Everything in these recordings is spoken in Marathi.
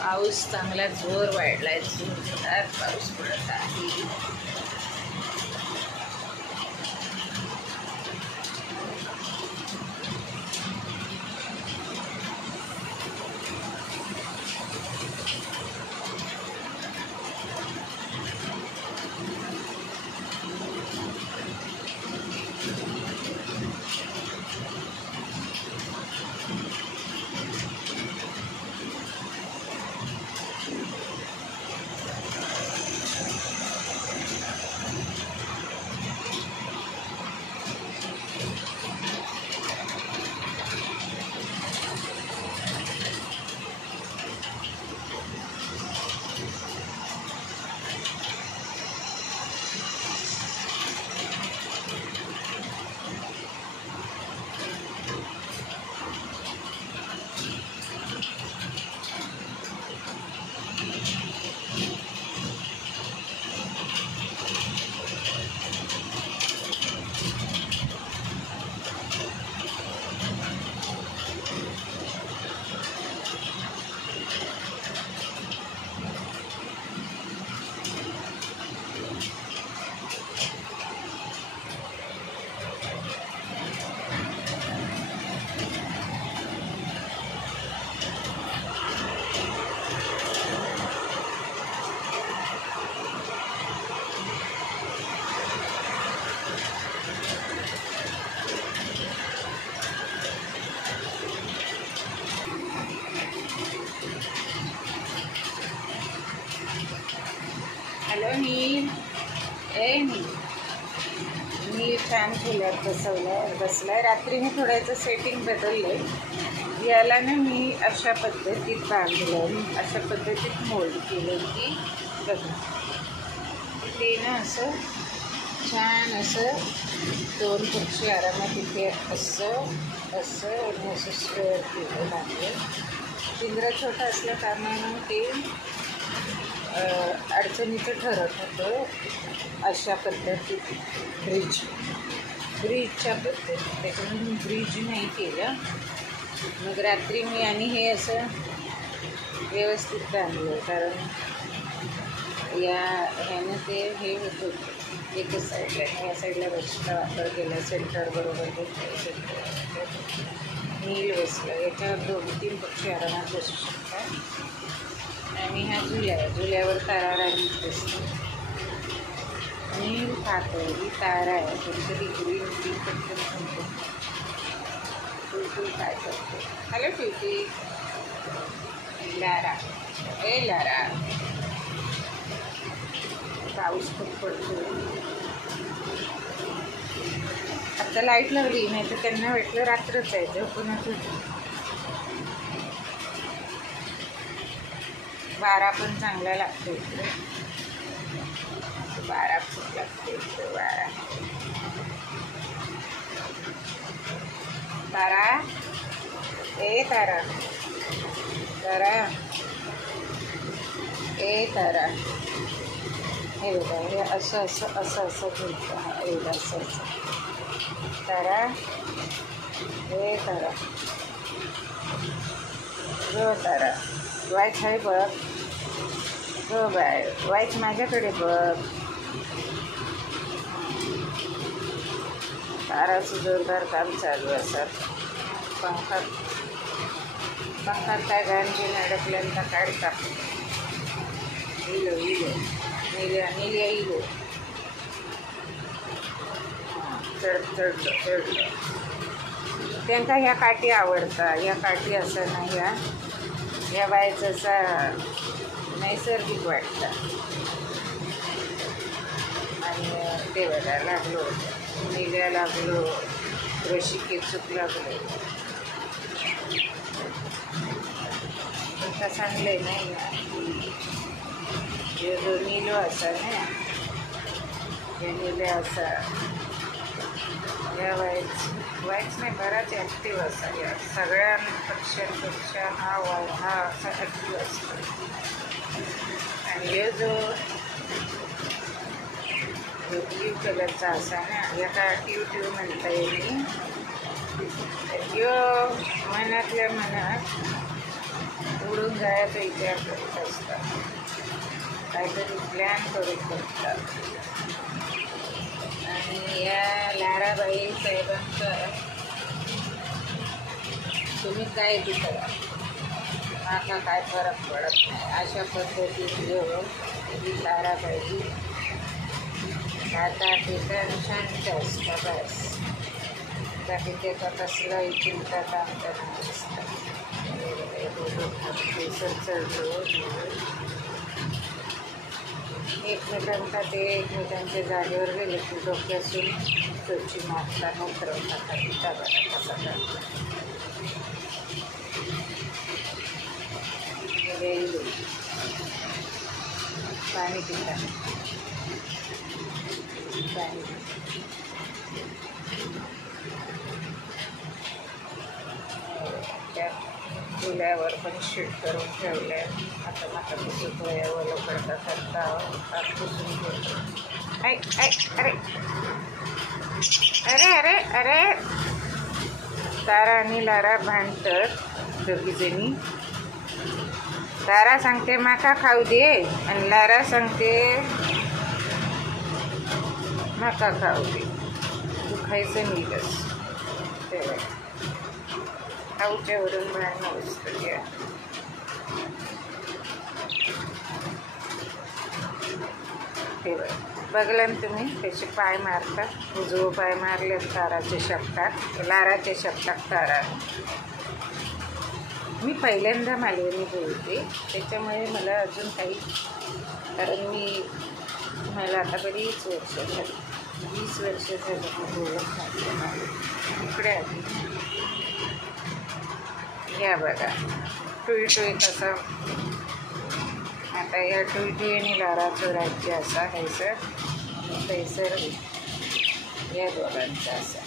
पाऊस चांगला जोर वाढलाय, जोरदार पाऊस पडत आहे. हॅलो नील, मी फॅन खोल्यात बसलाय. रात्री मी थोड्याचं सेटिंग बदललं. याला ना मी अशा पद्धतीत बांधलं, अशा पद्धतीत मोल्ड केलं की बघा, ते ना असं छान असं 2 खुर्ची आरामात इथे असं आणि असं स्क्वेअर केलं आहे. पिंजरा छोटा असल्या कारणानं ते अडचणीचं ठरत होतं. अशा पद्धतीत ब्रिजच्या पद्धतीत त्याच्यामुळे ब्रिज नाही केलं. मग रात्री मी आणि हे असं व्यवस्थित बांधलं, कारण ह्यानं ते हे होत होतं एकच साईडला, या साईडला रस्ता वापर केला, सेंटर बरोबर घेतलं, नील बसलं. याच्यावर 2-3 पक्षी आरामात बसू शकतात. आणि ह्या झुल्यावर तारा राहील बसतो. नील खातो, ही तारा आहे, कधी ग्रीन पटकन खातो. टुलटुल काय करतो. हॅलो ट्युटी, लारा, लारा. पाऊस खूप पडतो. आता लाईट लावली, नाही तर त्यांना भेटलं रात्रच आहे, झोपूनच होतं. वारा पण चांगला लागतो इकडे, 12 फूट लागते इकडे वारा. तारा, तारा, तारा, तारा. हे बघा, हे असं घ्यायचं. हा एवढं असं तारा, तारा, तारा. वाईट आहे बघ, बाय वाईट माझ्याकडे बघ. ताराचं जोरदार काम चालू असतात. पंखात काय गाणं अडकल्यानंतर काढता. इलो चढलं. त्यांना ह्या काठी आवडतात. ह्या काठी असं नाही, ह्या बायचं असा नैसर्गिक वाटतं. आणि ते बघा लागलो, निल्या लागलो, रशिकेचूक लागलो. आता चांगले नाही ना, जो नीलो असा ना, हे निल्या असा, या वाईच नाही, बराच ॲक्टिव्ह असा. या सगळ्या पक्ष्यांपेक्षा हा असा ॲक्टिव्ह असतो. आणि हे जो ब्ल्यू कलरचा असा ना, याला ट्यू म्हणता येईल. यो मनातल्या मनात उडू सोडून जायचा विचार करत असतात, काहीतरी प्लॅन करून बघतात. आणि या लाराबाई साहेबांचा तुम्ही काय बी करा, माका काय फरक पडत नाही अशा पद्धतीत घेऊन ही लाराबाई आता ठिकाण शांत असतं. बस बाकी त्याचा कसलाही चिंता काम करणार असतात. एकमेकांना ते एकमेकांच्या जागेवर गेले की डोक्यासून चोची मारता उतरवता खालीचा बरा कसा करतात. पाणी पिता पाणी त्या चुल्यावर पण शीट करून ठेवलं आहे. आता माका पुसून डोळ्यावर करता करता हात पुसून ठेवतो. अरे अरे अरे अरे तारा आणि लारा भांडतात दोघीजणी. तारा सांगते माका खाऊ दे आणि लारा सांगते माका खाऊ दे, तू खायचं नीलस. तेव्हा खाऊच्यावरून भांडणं बसतं. घ्या तेव्हा बघला ना तुम्ही त्याचे पाय मारतात. उजवं पाय मारले ताराचे शकतात, लाराचे शकतात तारा. मी पहिल्यांदा मालवणी बोलते त्याच्यामुळे मला अजून काही, कारण मला आता बरीच वर्ष झाली, 20 वर्ष झालं मी बोलत नाही. इकडे आली या बघा टुई टुई कसं. आता या टुई टुई आणि लाराचं राज्य असा हैसर थैसर या दोघांचा असा.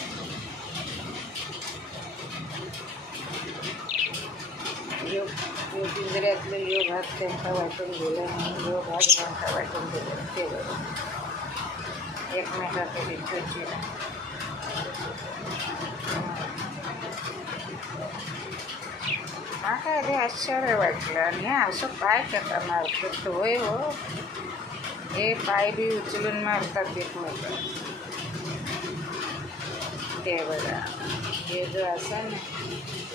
योग इंद्रियातले योग हात त्यांचा वाटून गेला आणि योग हात त्यांचा वाटून गेला. ते बरोबर एकमेकाकडे चोची माका आधी आश्चर्य वाटलं. आणि असं पाय कसा मारतात होय हो, हे पाय बी उचलून मारतात एकमेकांना. ते बघा हे जो असा ना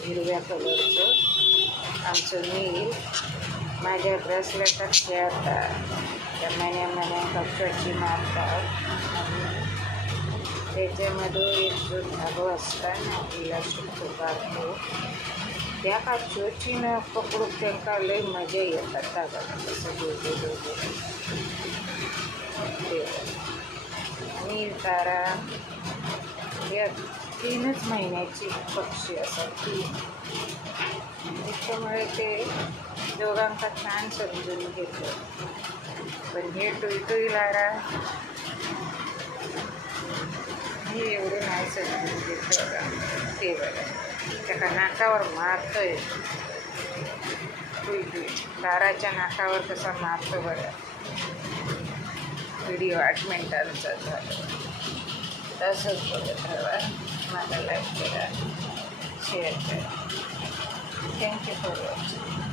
हिरव्या कलरचं आमचं नील माझ्या ब्रेसलेटात खेळतात. त्या महिन्या कपची मारतात. त्याच्यामध्ये एक जो धागो असता ना तिला सुटतो काढतो, त्या का चोचीनं पकडून त्यांना लई मजा येतात. बघा कसं दोघे दोघे ते नील तारा या 3च महिन्याची पक्षी असतात ती. त्याच्यामुळे ते दोघांना छान समजून घेतं. पण हे टुई टुई लारा हे एवढं नाही समजून घेत. बघा ते बघा त्याच्या नाकावर मारतोय. टुई टुई लाराच्या नाकावर कसा मारतो बघा. व्हिडिओ 8 मिनिटांचा झाला. तसंच बघत राहा. मला लाईक करा, शेअर करा. Thank you for watching.